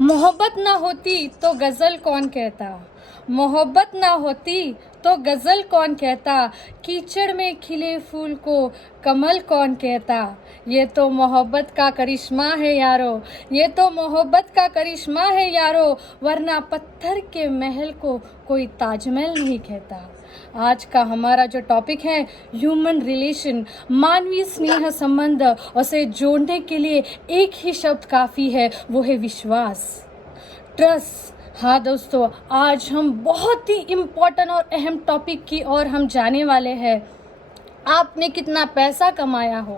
मोहब्बत ना होती तो गज़ल कौन कहता, मोहब्बत ना होती तो गज़ल कौन कहता, कीचड़ में खिले फूल को कमल कौन कहता। ये तो मोहब्बत का करिश्मा है यारो, ये तो मोहब्बत का करिश्मा है यारो, वरना पत्थर के महल को कोई ताजमहल नहीं कहता। आज का हमारा जो टॉपिक है ह्यूमन रिलेशन, मानवीय स्नेह संबंध, उसे जोड़ने के लिए एक ही शब्द काफ़ी है, वो है विश्वास, ट्रस्ट। हाँ दोस्तों, आज हम बहुत ही इम्पोर्टेंट और अहम टॉपिक की ओर हम जाने वाले हैं। आपने कितना पैसा कमाया हो,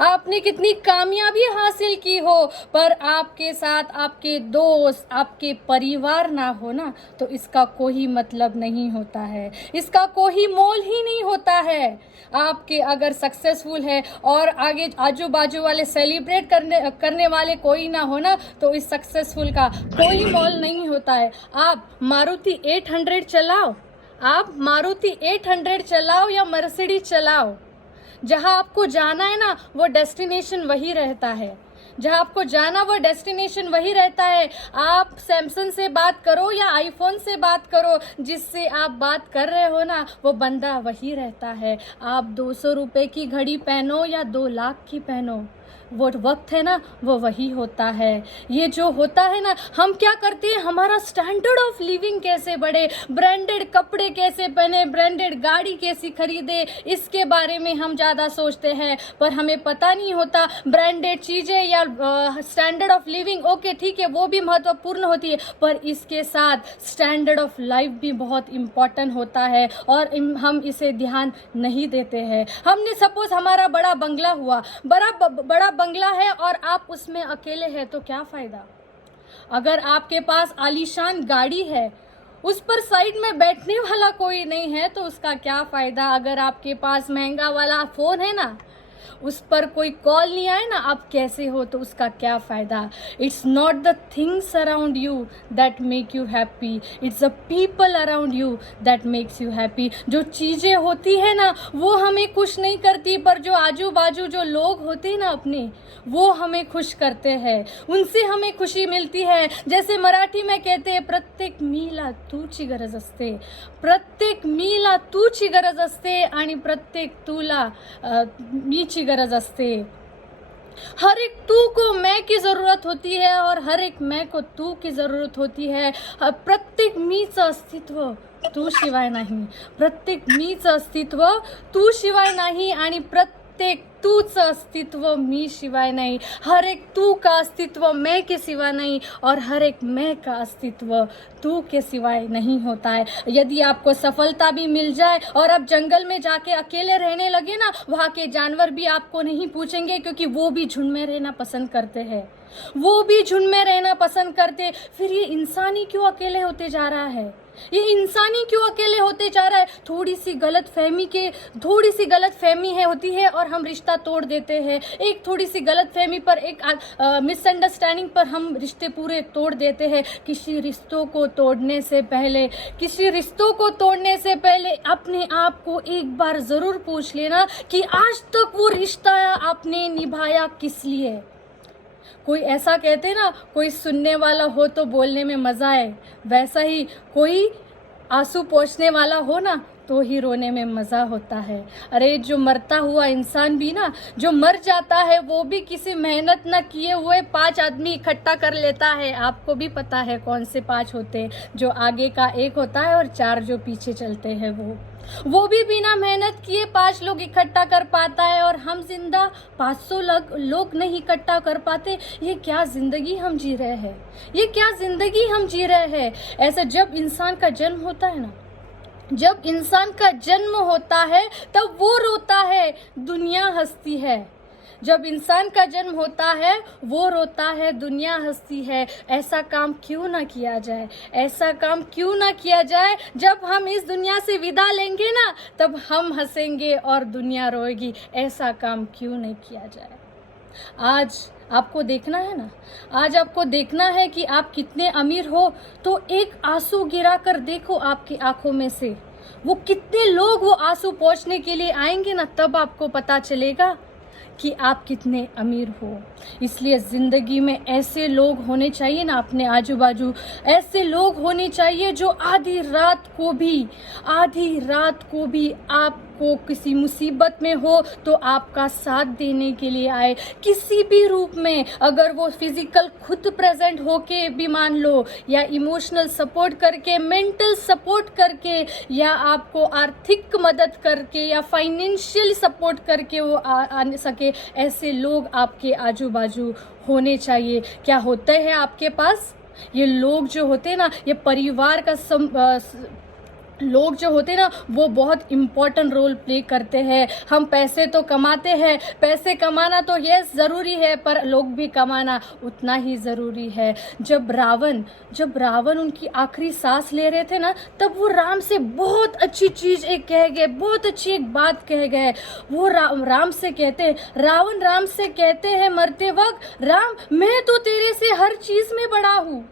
आपने कितनी कामयाबी हासिल की हो, पर आपके साथ आपके दोस्त, आपके परिवार ना हो ना, तो इसका कोई मतलब नहीं होता है, इसका कोई मोल ही नहीं होता है। आपके अगर सक्सेसफुल है और आगे आजू बाजू वाले सेलिब्रेट करने वाले कोई ना हो ना, तो इस सक्सेसफुल का कोई मोल नहीं होता है। आप मारुति 800 चलाओ, आप मारुति 800 चलाओ या मर्सिडीज चलाओ, जहां आपको जाना है ना वो डेस्टिनेशन वही रहता है, जहां आपको जाना वो डेस्टिनेशन वही रहता है। आप सैमसंग से बात करो या आईफोन से बात करो, जिससे आप बात कर रहे हो ना वो बंदा वही रहता है। आप 200 रुपए की घड़ी पहनो या 2 लाख की पहनो, वो वक्त है ना वो वही होता है। ये जो होता है ना, हम क्या करते हैं, हमारा स्टैंडर्ड ऑफ लिविंग कैसे बढ़े, ब्रांडेड कपड़े कैसे पहने, ब्रांडेड गाड़ी कैसी खरीदे, इसके बारे में हम ज़्यादा सोचते हैं। पर हमें पता नहीं होता ब्रांडेड चीज़ें या स्टैंडर्ड ऑफ लिविंग, ओके ठीक है वो भी महत्वपूर्ण होती है, पर इसके साथ स्टैंडर्ड ऑफ लाइफ भी बहुत इम्पॉर्टेंट होता है और हम इसे ध्यान नहीं देते हैं। हमने सपोज हमारा बड़ा बंगला हुआ, बड़ा बंगला है और आप उसमें अकेले हैं, तो क्या फायदा। अगर आपके पास आलीशान गाड़ी है, उस पर साइड में बैठने वाला कोई नहीं है, तो उसका क्या फायदा। अगर आपके पास महंगा वाला फोन है ना, उस पर कोई कॉल नहीं आए ना, आप कैसे हो, तो उसका क्या फ़ायदा। It's not the things around you that make you happy, it's the people around you that makes you happy. जो चीज़ें होती है ना वो हमें खुश नहीं करती, पर जो आजू बाजू जो लोग होते हैं ना अपने, वो हमें खुश करते हैं, उनसे हमें खुशी मिलती है। जैसे मराठी में कहते हैं, प्रत्येक मीला तूची गरज असते, प्रत्येक मीला तूची गरज असते आणि प्रत्येक तुला मीची गरज असते। हर एक तू को मैं की जरूरत होती है और हर एक मैं को तू की जरूरत होती है। प्रत्येक मीचं अस्तित्व तू शिवाय नाही, प्रत्येक मीचं अस्तित्व तू शिवाय नाही आणि प्रत्येक तूचं अस्तित्व मी शिवाय नहीं। हर एक तू का अस्तित्व मैं के सिवा नहीं और हर एक मैं का अस्तित्व तू के सिवाय नहीं होता है। यदि आपको सफलता भी मिल जाए और आप जंगल में जाके अकेले रहने लगे ना, वहाँ के जानवर भी आपको नहीं पूछेंगे, क्योंकि वो भी झुंड में रहना पसंद करते हैं, वो भी झुंड में रहना पसंद करते। फिर ये इंसान ही क्यों अकेले होते जा रहा है, ये इंसान ही क्यों अकेले होते जा रहा है। थोड़ी सी गलत फहमी है होती है और हम रिश्ता तोड़ देते हैं। एक थोड़ी सी गलत फहमी पर, एक मिसअंडरस्टैंडिंग पर हम रिश्ते पूरे तोड़ देते हैं। किसी रिश्तों को तोड़ने से पहले अपने आप को एक बार जरूर पूछ लेना कि आज तक वो रिश्ता आपने निभाया किस लिए। कोई ऐसा कहते ना, कोई सुनने वाला हो तो बोलने में मजा है, वैसा ही कोई आंसू पोंछने वाला हो ना तो ही रोने में मज़ा होता है। अरे जो मरता हुआ इंसान भी ना, जो मर जाता है, वो भी किसी मेहनत ना किए हुए 5 आदमी इकट्ठा कर लेता है। आपको भी पता है कौन से 5 होते हैं, जो आगे का 1 होता है और 4 जो पीछे चलते हैं। वो भी बिना मेहनत किए 5 लोग इकट्ठा कर पाता है, और हम जिंदा 500 लोग नहीं इकट्ठा कर पाते। ये क्या जिंदगी हम जी रहे हैं, ये क्या जिंदगी हम जी रहे हैं। ऐसे जब इंसान का जन्म होता है ना, जब इंसान का जन्म होता है तब वो रोता है, दुनिया हंसती है। जब इंसान का जन्म होता है वो रोता है, दुनिया हंसती है। ऐसा काम क्यों ना किया जाए, ऐसा काम क्यों ना किया जाए। जब हम इस दुनिया से विदा लेंगे ना, तब हम हंसेंगे और दुनिया रोएगी। ऐसा काम क्यों नहीं किया जाए। आज आपको देखना है ना, आज आपको देखना है कि आप कितने अमीर हो, तो एक आंसू गिरा कर देखो आपकी आंखों में से, वो कितने लोग वो आंसू पोंछने के लिए आएंगे ना, तब आपको पता चलेगा कि आप कितने अमीर हो। इसलिए ज़िंदगी में ऐसे लोग होने चाहिए ना अपने आजू बाजू, ऐसे लोग होने चाहिए जो आधी रात को भी आपको किसी मुसीबत में हो तो आपका साथ देने के लिए आए, किसी भी रूप में। अगर वो फिजिकल खुद प्रेजेंट होके भी मान लो, या इमोशनल सपोर्ट करके, मेंटल सपोर्ट करके, या आपको आर्थिक मदद करके, या फाइनेंशियल सपोर्ट करके वो आ सके, ऐसे लोग आपके आजू बाजू होने चाहिए। क्या होते हैं आपके पास ये लोग जो होते हैं ना, ये परिवार का लोग जो होते हैं ना, वो बहुत इम्पोर्टेंट रोल प्ले करते हैं। हम पैसे तो कमाते हैं, पैसे कमाना तो ये ज़रूरी है, पर लोग भी कमाना उतना ही ज़रूरी है। जब रावण उनकी आखिरी सांस ले रहे थे ना, तब वो राम से बहुत अच्छी चीज़ एक कह गए, बहुत अच्छी एक बात कह गए। वो राम से कहते हैं, रावण राम से कहते हैं मरते वक्त, राम मैं तो तेरे से हर चीज़ में बड़ा हूँ,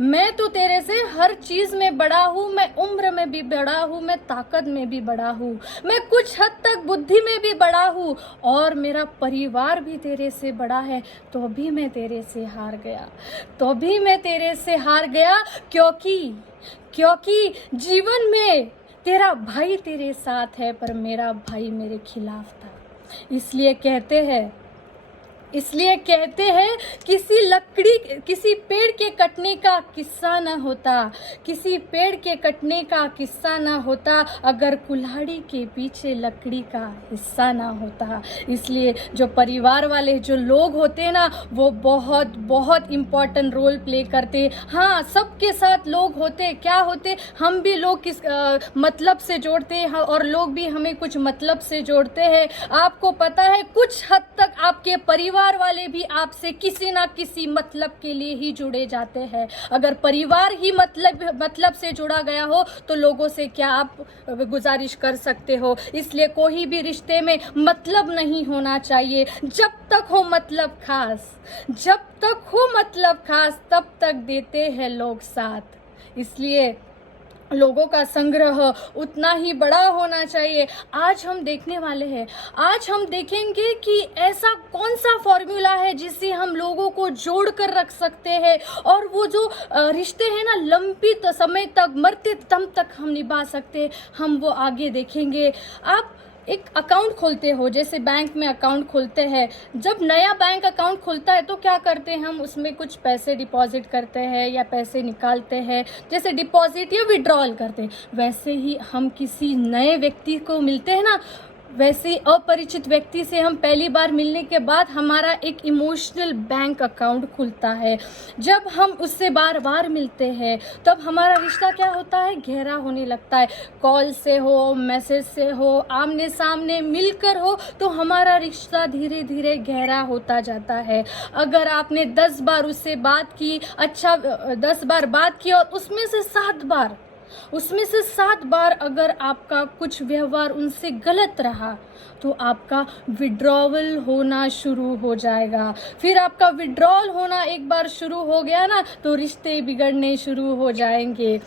मैं तो तेरे से हर चीज में बड़ा हूँ, मैं उम्र में भी बड़ा हूँ, मैं ताकत में भी बड़ा हूँ, मैं कुछ हद तक बुद्धि में भी बड़ा हूँ, और मेरा परिवार भी तेरे से बड़ा है। तो भी मैं तेरे से हार गया, क्योंकि जीवन में तेरा भाई तेरे साथ है, पर मेरा भाई मेरे खिलाफ था। इसलिए कहते हैं किसी पेड़ के कटने का किस्सा न होता, अगर कुल्हाड़ी के पीछे लकड़ी का हिस्सा ना होता। इसलिए जो परिवार वाले जो लोग होते हैं ना, वो बहुत बहुत इम्पोर्टेंट रोल प्ले करते। हाँ, सबके साथ लोग होते, क्या होते, हम भी लोग किस मतलब से जोड़ते हैं, और लोग भी हमें कुछ मतलब से जोड़ते हैं। आपको पता है, कुछ हद तक आपके परिवार वाले भी आपसे किसी ना किसी मतलब के लिए ही जुड़े जाते हैं। अगर परिवार ही मतलब से जुड़ा गया हो तो लोगों से क्या आप गुजारिश कर सकते हो। इसलिए कोई भी रिश्ते में मतलब नहीं होना चाहिए। जब तक हो मतलब खास तब तक देते हैं लोग साथ। इसलिए लोगों का संग्रह उतना ही बड़ा होना चाहिए। आज हम देखेंगे कि ऐसा कौन सा फॉर्मूला है जिससे हम लोगों को जोड़ कर रख सकते हैं, और वो जो रिश्ते हैं ना, लंबी समय तक, मरते दम तक हम निभा सकते हैं। हम वो आगे देखेंगे। आप एक अकाउंट खोलते हो, जैसे बैंक में अकाउंट खोलते हैं। जब नया बैंक अकाउंट खुलता है तो क्या करते हैं, हम उसमें कुछ पैसे डिपॉजिट करते हैं या पैसे निकालते हैं, जैसे डिपॉजिट या विड्रॉल करते हैं। वैसे ही हम किसी नए व्यक्ति को मिलते हैं ना, वैसे ही अपरिचित व्यक्ति से हम पहली बार मिलने के बाद हमारा एक इमोशनल बैंक अकाउंट खुलता है। जब हम उससे बार बार मिलते हैं तब हमारा रिश्ता क्या होता है, गहरा होने लगता है। कॉल से हो, मैसेज से हो, आमने सामने मिलकर हो, तो हमारा रिश्ता धीरे धीरे गहरा होता जाता है। अगर आपने 10 बार उससे बात की, 10 बार बात की, और उसमें से 7 बार अगर आपका कुछ व्यवहार उनसे गलत रहा, तो आपका विड्रॉवल होना शुरू हो जाएगा। फिर आपका विड्रॉल होना एक बार शुरू हो गया ना, तो रिश्ते बिगड़ने शुरू हो जाएंगे।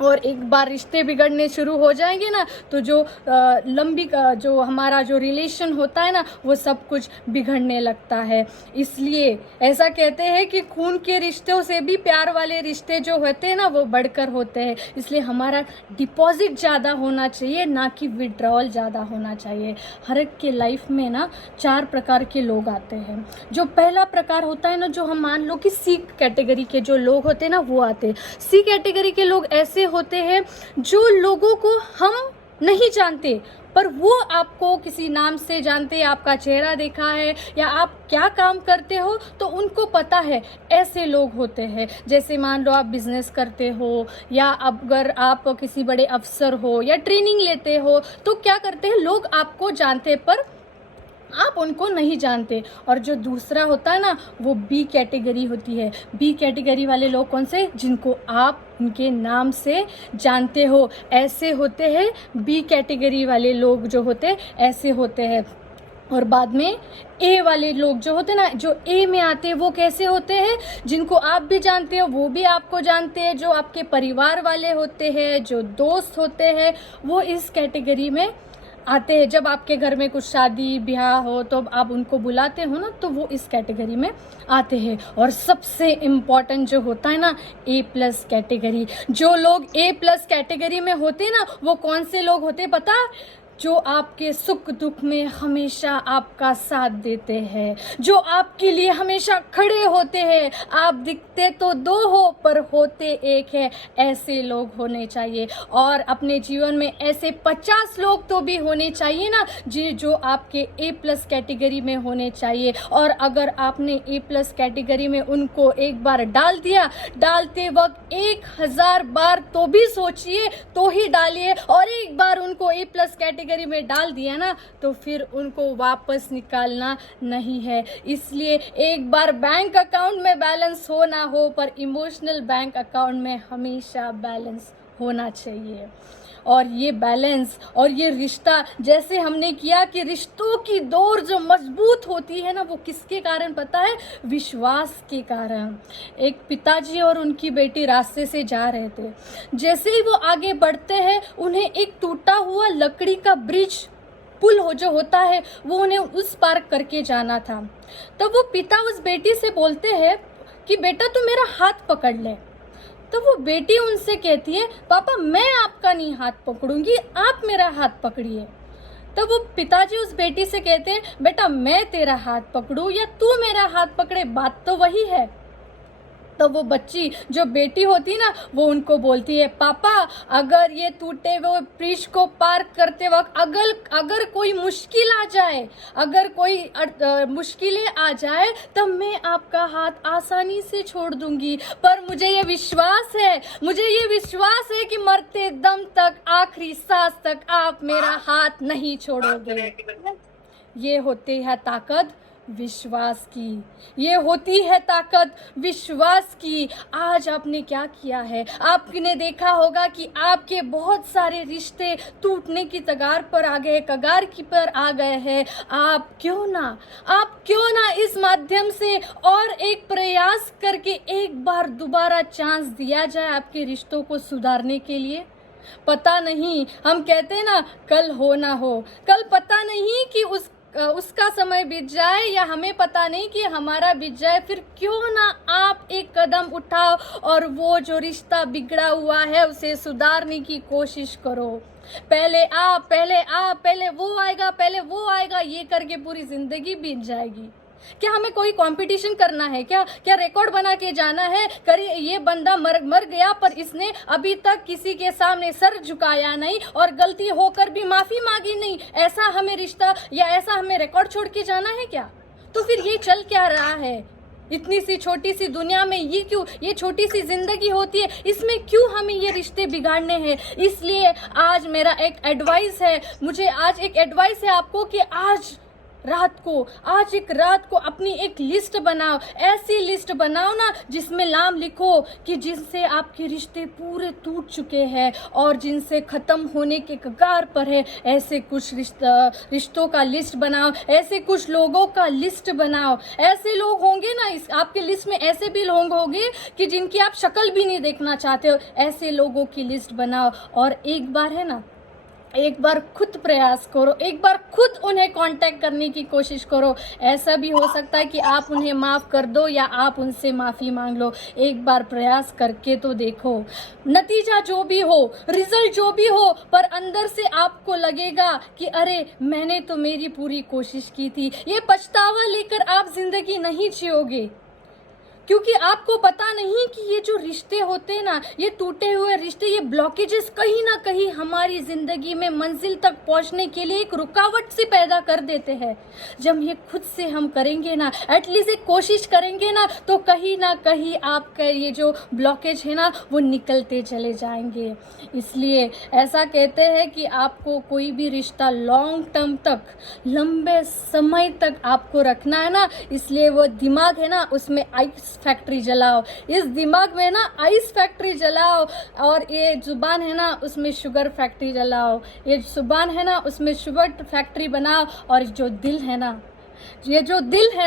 और एक बार रिश्ते बिगड़ने शुरू हो जाएंगे ना, तो जो हमारा जो रिलेशन होता है ना, वो सब कुछ बिगड़ने लगता है। इसलिए ऐसा कहते हैं कि खून के रिश्तों से भी प्यार वाले रिश्ते जो होते हैं ना, वो बढ़कर होते हैं। इसलिए हमारा डिपॉजिट ज़्यादा होना चाहिए, ना कि विड्रॉल ज़्यादा होना चाहिए। हर एक के लाइफ में ना 4 प्रकार के लोग आते हैं। जो पहला प्रकार होता है ना, जो हम मान लो कि सी कैटेगरी के जो लोग होते हैं ना, वो आते हैं। सी कैटेगरी के लोग ऐसे होते हैं जो लोगों को हम नहीं जानते, पर वो आपको किसी नाम से जानते हैं, आपका चेहरा देखा है, या आप क्या काम करते हो तो उनको पता है। ऐसे लोग होते हैं। जैसे मान लो आप बिजनेस करते हो, या अगर आप किसी बड़े अफसर हो, या ट्रेनिंग लेते हो, तो क्या करते हैं, लोग आपको जानते पर आप उनको नहीं जानते। और जो दूसरा होता है ना, वो बी कैटेगरी होती है। बी कैटेगरी वाले लोग कौन से, जिनको आप उनके नाम से जानते हो, ऐसे होते हैं। बी कैटेगरी वाले लोग जो होते ऐसे होते हैं। और बाद में ए वाले लोग जो होते ना, जो ए में आते हैं, वो कैसे होते हैं, जिनको आप भी जानते हो, वो भी आपको जानते हैं। जो आपके परिवार वाले होते हैं, जो दोस्त होते हैं, वो इस कैटेगरी में आते हैं। जब आपके घर में कुछ शादी ब्याह हो तो आप उनको बुलाते हो ना, तो वो इस कैटेगरी में आते हैं। और सबसे इम्पॉर्टेंट जो होता है ना, A+ कैटेगरी। जो लोग A+ कैटेगरी में होते हैं ना, वो कौन से लोग होते हैं पता? जो आपके सुख दुख में हमेशा आपका साथ देते हैं, जो आपके लिए हमेशा खड़े होते हैं। आप दिखते तो दो हो पर होते एक है, ऐसे लोग होने चाहिए। और अपने जीवन में ऐसे 50 लोग तो भी होने चाहिए ना, जो आपके A+ कैटेगरी में होने चाहिए। और अगर आपने A+ कैटेगरी में उनको एक बार डाल दिया, डालते वक्त 1000 बार तो भी सोचिए, तो ही डालिए। और एक बार उनको A+ कैटेगरी में डाल दिया ना, तो फिर उनको वापस निकालना नहीं है। इसलिए एक बार बैंक अकाउंट में बैलेंस हो ना हो, पर इमोशनल बैंक अकाउंट में हमेशा बैलेंस होना चाहिए। और ये बैलेंस और ये रिश्ता, जैसे हमने किया कि रिश्तों की डोर जो मजबूत होती है ना, वो किसके कारण पता है? विश्वास के कारण। एक पिताजी और उनकी बेटी रास्ते से जा रहे थे। जैसे ही वो आगे बढ़ते हैं, उन्हें एक टूटा हुआ लकड़ी का ब्रिज, पुल हो जो होता है, वो उन्हें उस पार करके जाना था। तब वो पिता उस बेटी से बोलते हैं कि बेटा तू मेरा हाथ पकड़ ले। तो वो बेटी उनसे कहती है, पापा मैं आपका नहीं हाथ पकड़ूंगी, आप मेरा हाथ पकड़िए। तो वो पिताजी उस बेटी से कहते हैं, बेटा मैं तेरा हाथ पकड़ूं या तू मेरा हाथ पकड़े, बात तो वही है। तो वो बच्ची जो बेटी होती है ना, वो उनको बोलती है, पापा अगर ये टूटे हुए ब्रिज को पार करते वक्त अगर कोई मुश्किल आ जाए, अगर कोई मुश्किलें आ जाए, तब मैं आपका हाथ आसानी से छोड़ दूंगी। पर मुझे ये विश्वास है कि मरते दम तक, आखिरी सांस तक आप मेरा हाथ नहीं छोड़ोगे। ये होती है ताकत विश्वास की, ये होती है ताकत विश्वास की। आज आपने क्या किया है? आपने देखा होगा कि आपके बहुत सारे रिश्ते टूटने की कगार पर आ गए हैं। आप क्यों ना इस माध्यम से और एक प्रयास करके एक बार दोबारा चांस दिया जाए आपके रिश्तों को सुधारने के लिए। पता नहीं, हम कहते हैं ना, कल हो ना हो, कल पता नहीं कि उसका समय बीत जाए या हमें पता नहीं कि हमारा बीत जाए। फिर क्यों ना आप एक कदम उठाओ और वो जो रिश्ता बिगड़ा हुआ है उसे सुधारने की कोशिश करो। पहले वो आएगा, ये करके पूरी जिंदगी बीत जाएगी। क्या हमें कोई कंपटीशन करना है? क्या रिकॉर्ड बना के जाना है? करिए, ये बंदा मर गया पर इसने अभी तक किसी के सामने सर झुकाया नहीं और गलती होकर भी माफी मांगी नहीं, ऐसा हमें रिश्ता या ऐसा हमें रिकॉर्ड छोड़ के जाना है क्या? तो फिर ये चल क्या रहा है? इतनी सी छोटी सी दुनिया में ये छोटी सी जिंदगी होती है, इसमें क्यों हमें ये रिश्ते बिगाड़ने हैं? इसलिए आज मेरा एक एडवाइस है आपको कि आज एक रात को अपनी एक लिस्ट बनाओ। ऐसी लिस्ट बनाओ ना जिसमें नाम लिखो कि जिनसे आपके रिश्ते पूरे टूट चुके हैं और जिनसे खत्म होने के कगार पर है। ऐसे कुछ रिश्तों का लिस्ट बनाओ, ऐसे कुछ लोगों का लिस्ट बनाओ। ऐसे लोग होंगे ना आपके लिस्ट में, ऐसे भी लोग होंगे कि जिनकी आप शक्ल भी नहीं देखना चाहते हो। ऐसे लोगों की लिस्ट बनाओ और एक बार खुद प्रयास करो, एक बार खुद उन्हें कांटेक्ट करने की कोशिश करो। ऐसा भी हो सकता है कि आप उन्हें माफ़ कर दो या आप उनसे माफ़ी मांग लो। एक बार प्रयास करके तो देखो। नतीजा जो भी हो, रिजल्ट जो भी हो, पर अंदर से आपको लगेगा कि अरे मैंने तो मेरी पूरी कोशिश की थी। ये पछतावा लेकर आप जिंदगी नहीं जियोगे, क्योंकि आपको पता नहीं कि ये जो रिश्ते होते हैं ना, ये टूटे हुए रिश्ते, ये ब्लॉकेजेस कहीं ना कहीं हमारी जिंदगी में मंजिल तक पहुंचने के लिए एक रुकावट से पैदा कर देते हैं। जब ये खुद से हम करेंगे ना, एटलीस्ट एक कोशिश करेंगे ना, तो कहीं ना कहीं आपका ये जो ब्लॉकेज है ना, वो निकलते चले जाएंगे। इसलिए ऐसा कहते हैं कि आपको कोई भी रिश्ता लॉन्ग टर्म तक, लंबे समय तक आपको रखना है ना, इसलिए वो दिमाग है ना, उसमें आइस फैक्ट्री जलाओ। इस दिमाग में ना आइस फैक्ट्री जलाओ, और ये जुबान है ना, उसमें शुगर फैक्ट्री जलाओ। ये जुबान है ना, उसमें शुगर फैक्ट्री बनाओ। और जो दिल है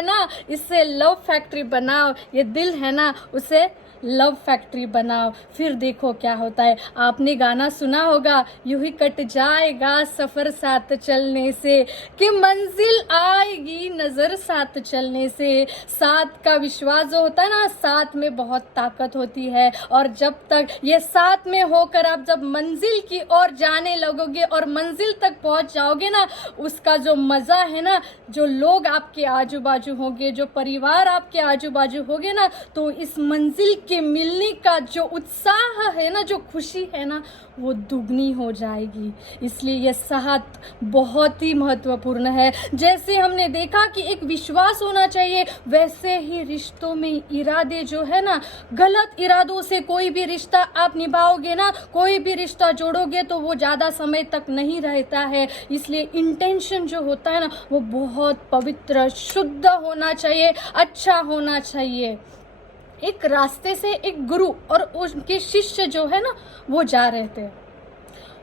ना, इससे लव फैक्ट्री बनाओ। ये दिल है ना, उसे लव फैक्ट्री बनाओ, फिर देखो क्या होता है। आपने गाना सुना होगा, यूं ही कट जाएगा सफर साथ चलने से, कि मंजिल आएगी नजर साथ चलने से। साथ का विश्वास जो होता है ना, साथ में बहुत ताकत होती है, और जब तक ये साथ में होकर आप जब मंजिल की ओर जाने लगोगे और मंजिल तक पहुंच जाओगे ना, उसका जो मजा है ना, जो लोग आपके आजू बाजू होंगे, जो परिवार आपके आजू बाजू होंगे ना, तो इस मंजिल के मिलने का जो उत्साह है ना, जो खुशी है ना, वो दुगनी हो जाएगी। इसलिए यह साथ बहुत ही महत्वपूर्ण है। जैसे हमने देखा कि एक विश्वास होना चाहिए, वैसे ही रिश्तों में इरादे जो है ना, गलत इरादों से कोई भी रिश्ता आप निभाओगे ना, कोई भी रिश्ता जोड़ोगे तो वो ज़्यादा समय तक नहीं रहता है। इसलिए इंटेंशन जो होता है ना, वो बहुत पवित्र, शुद्ध होना चाहिए, अच्छा होना चाहिए। एक रास्ते से एक गुरु और उनके शिष्य जो है ना, वो जा रहे थे।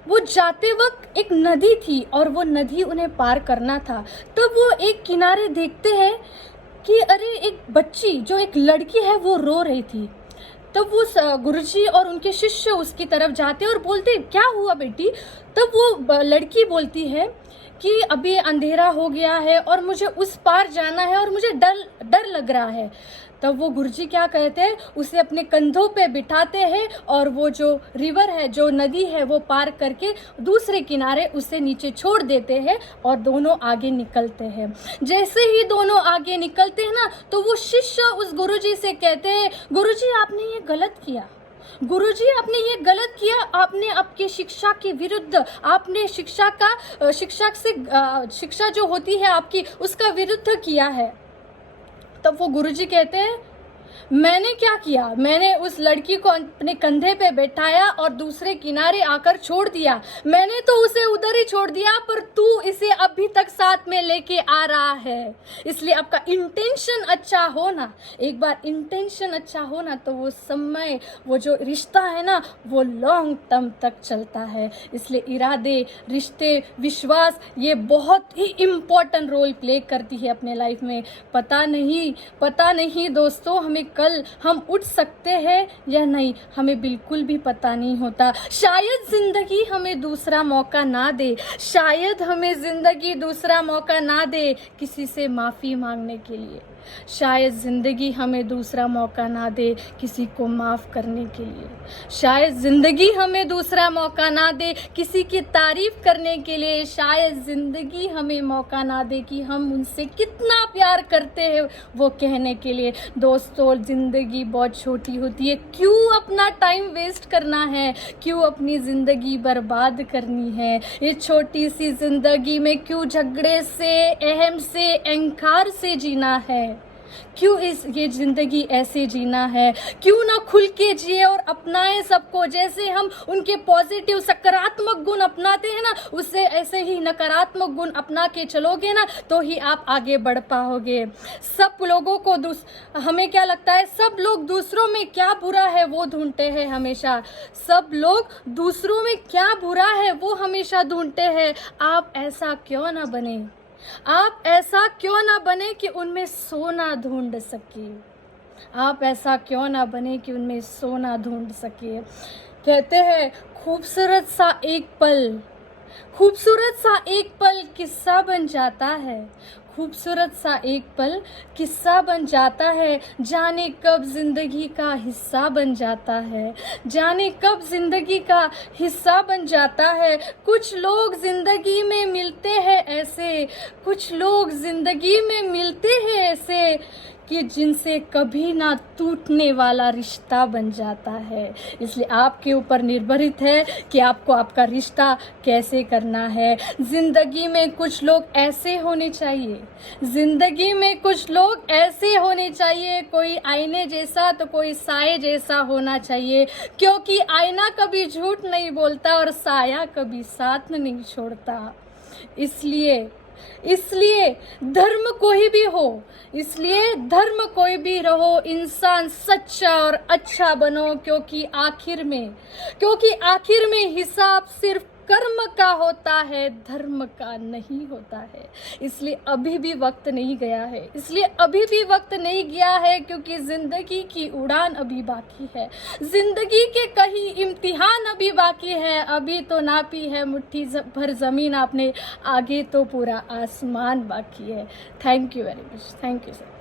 वो जाते वक्त एक नदी थी और वो नदी उन्हें पार करना था। तब वो एक किनारे देखते हैं कि अरे, एक बच्ची जो एक लड़की है वो रो रही थी। तब वो गुरुजी और उनके शिष्य उसकी तरफ जाते और बोलते, क्या हुआ बेटी? तब वो लड़की बोलती है कि अभी अंधेरा हो गया है और मुझे उस पार जाना है और मुझे डर डर लग रहा है। तब वो गुरुजी क्या कहते हैं, उसे अपने कंधों पे बिठाते हैं और वो जो रिवर है, जो नदी है, वो पार करके दूसरे किनारे उसे नीचे छोड़ देते हैं और दोनों आगे निकलते हैं। जैसे ही दोनों आगे निकलते हैं ना, तो वो शिष्य उस गुरुजी से कहते हैं, गुरुजी आपने ये गलत किया, गुरुजी आपने ये गलत किया, आपने आपके शिक्षा के विरुद्ध, आपने शिक्षा जो होती है आपकी, उसका विरुद्ध किया है। तब वो गुरुजी कहते हैं, मैंने क्या किया? मैंने उस लड़की को अपने कंधे पे बैठाया और दूसरे किनारे आकर छोड़ दिया। मैंने तो उसे उधर ही छोड़ दिया, पर तू इसे अभी तक साथ में लेके आ रहा है। इसलिए आपका इंटेंशन अच्छा हो ना, एक बार इंटेंशन अच्छा हो ना, तो वो समय, वो जो रिश्ता है ना, वो लॉन्ग टर्म तक चलता है। इसलिए इरादे, रिश्ते, विश्वास, ये बहुत ही इम्पोर्टेंट रोल प्ले करती है अपने लाइफ में। पता नहीं दोस्तों, हमें कल हम उठ सकते हैं या नहीं, हमें बिल्कुल भी पता नहीं होता। शायद जिंदगी हमें दूसरा मौका ना दे, शायद हमें जिंदगी दूसरा मौका ना दे किसी से माफ़ी मांगने के लिए, शायद ज़िंदगी हमें दूसरा मौका ना दे किसी को माफ़ करने के लिए, शायद ज़िंदगी हमें दूसरा मौका ना दे किसी की तारीफ़ करने के लिए, शायद ज़िंदगी हमें मौका ना दे कि हम उनसे कितना प्यार करते हैं वो कहने के लिए। दोस्तों, ज़िंदगी बहुत छोटी होती है, क्यों अपना टाइम वेस्ट करना है, क्यों अपनी ज़िंदगी बर्बाद करनी है? ये छोटी सी ज़िंदगी में क्यों झगड़े से, अहम से, अहंकार से जीना है? क्यों ये जिंदगी ऐसे जीना है? क्यों ना खुल के जिए और अपनाएं सबको। जैसे हम उनके पॉजिटिव, सकारात्मक गुण अपनाते हैं ना, उससे ऐसे ही नकारात्मक गुण अपना के चलोगे ना, तो ही आप आगे बढ़ पाओगे। सब लोगों को हमें क्या लगता है, सब लोग दूसरों में क्या बुरा है वो ढूंढते हैं हमेशा, सब लोग दूसरों में क्या बुरा है वो हमेशा ढूंढते हैं। आप ऐसा क्यों ना बने, आप ऐसा क्यों ना बने कि उनमें सोना ढूंढ सके, आप ऐसा क्यों ना बने कि उनमें सोना ढूंढ सके। कहते हैं, खूबसूरत सा एक पल किस्सा बन जाता है, खूबसूरत सा एक पल किस्सा बन जाता है, जाने कब जिंदगी का हिस्सा बन जाता है, जाने कब जिंदगी का हिस्सा बन जाता है। कुछ लोग जिंदगी में मिलते हैं ऐसे, कुछ लोग जिंदगी में मिलते हैं ऐसे कि जिनसे कभी ना टूटने वाला रिश्ता बन जाता है। इसलिए आपके ऊपर निर्भरित है कि आपको आपका रिश्ता कैसे करना है। जिंदगी में कुछ लोग ऐसे होने चाहिए, जिंदगी में कुछ लोग ऐसे होने चाहिए, कोई आईने जैसा तो कोई साए जैसा होना चाहिए, क्योंकि आईना कभी झूठ नहीं बोलता और साया कभी साथ नहीं छोड़ता। इसलिए धर्म कोई भी हो, इसलिए धर्म कोई भी रहो, इंसान सच्चा और अच्छा बनो, क्योंकि आखिर में हिसाब सिर्फ कर्म का होता है, धर्म का नहीं होता है। इसलिए अभी भी वक्त नहीं गया है, इसलिए अभी भी वक्त नहीं गया है, क्योंकि जिंदगी की उड़ान अभी बाकी है, जिंदगी के कहीं इम्तिहान अभी बाकी है। अभी तो नापी है मुट्ठी भर जमीन आपने, आगे तो पूरा आसमान बाकी है। Thank you very much, thank you sir.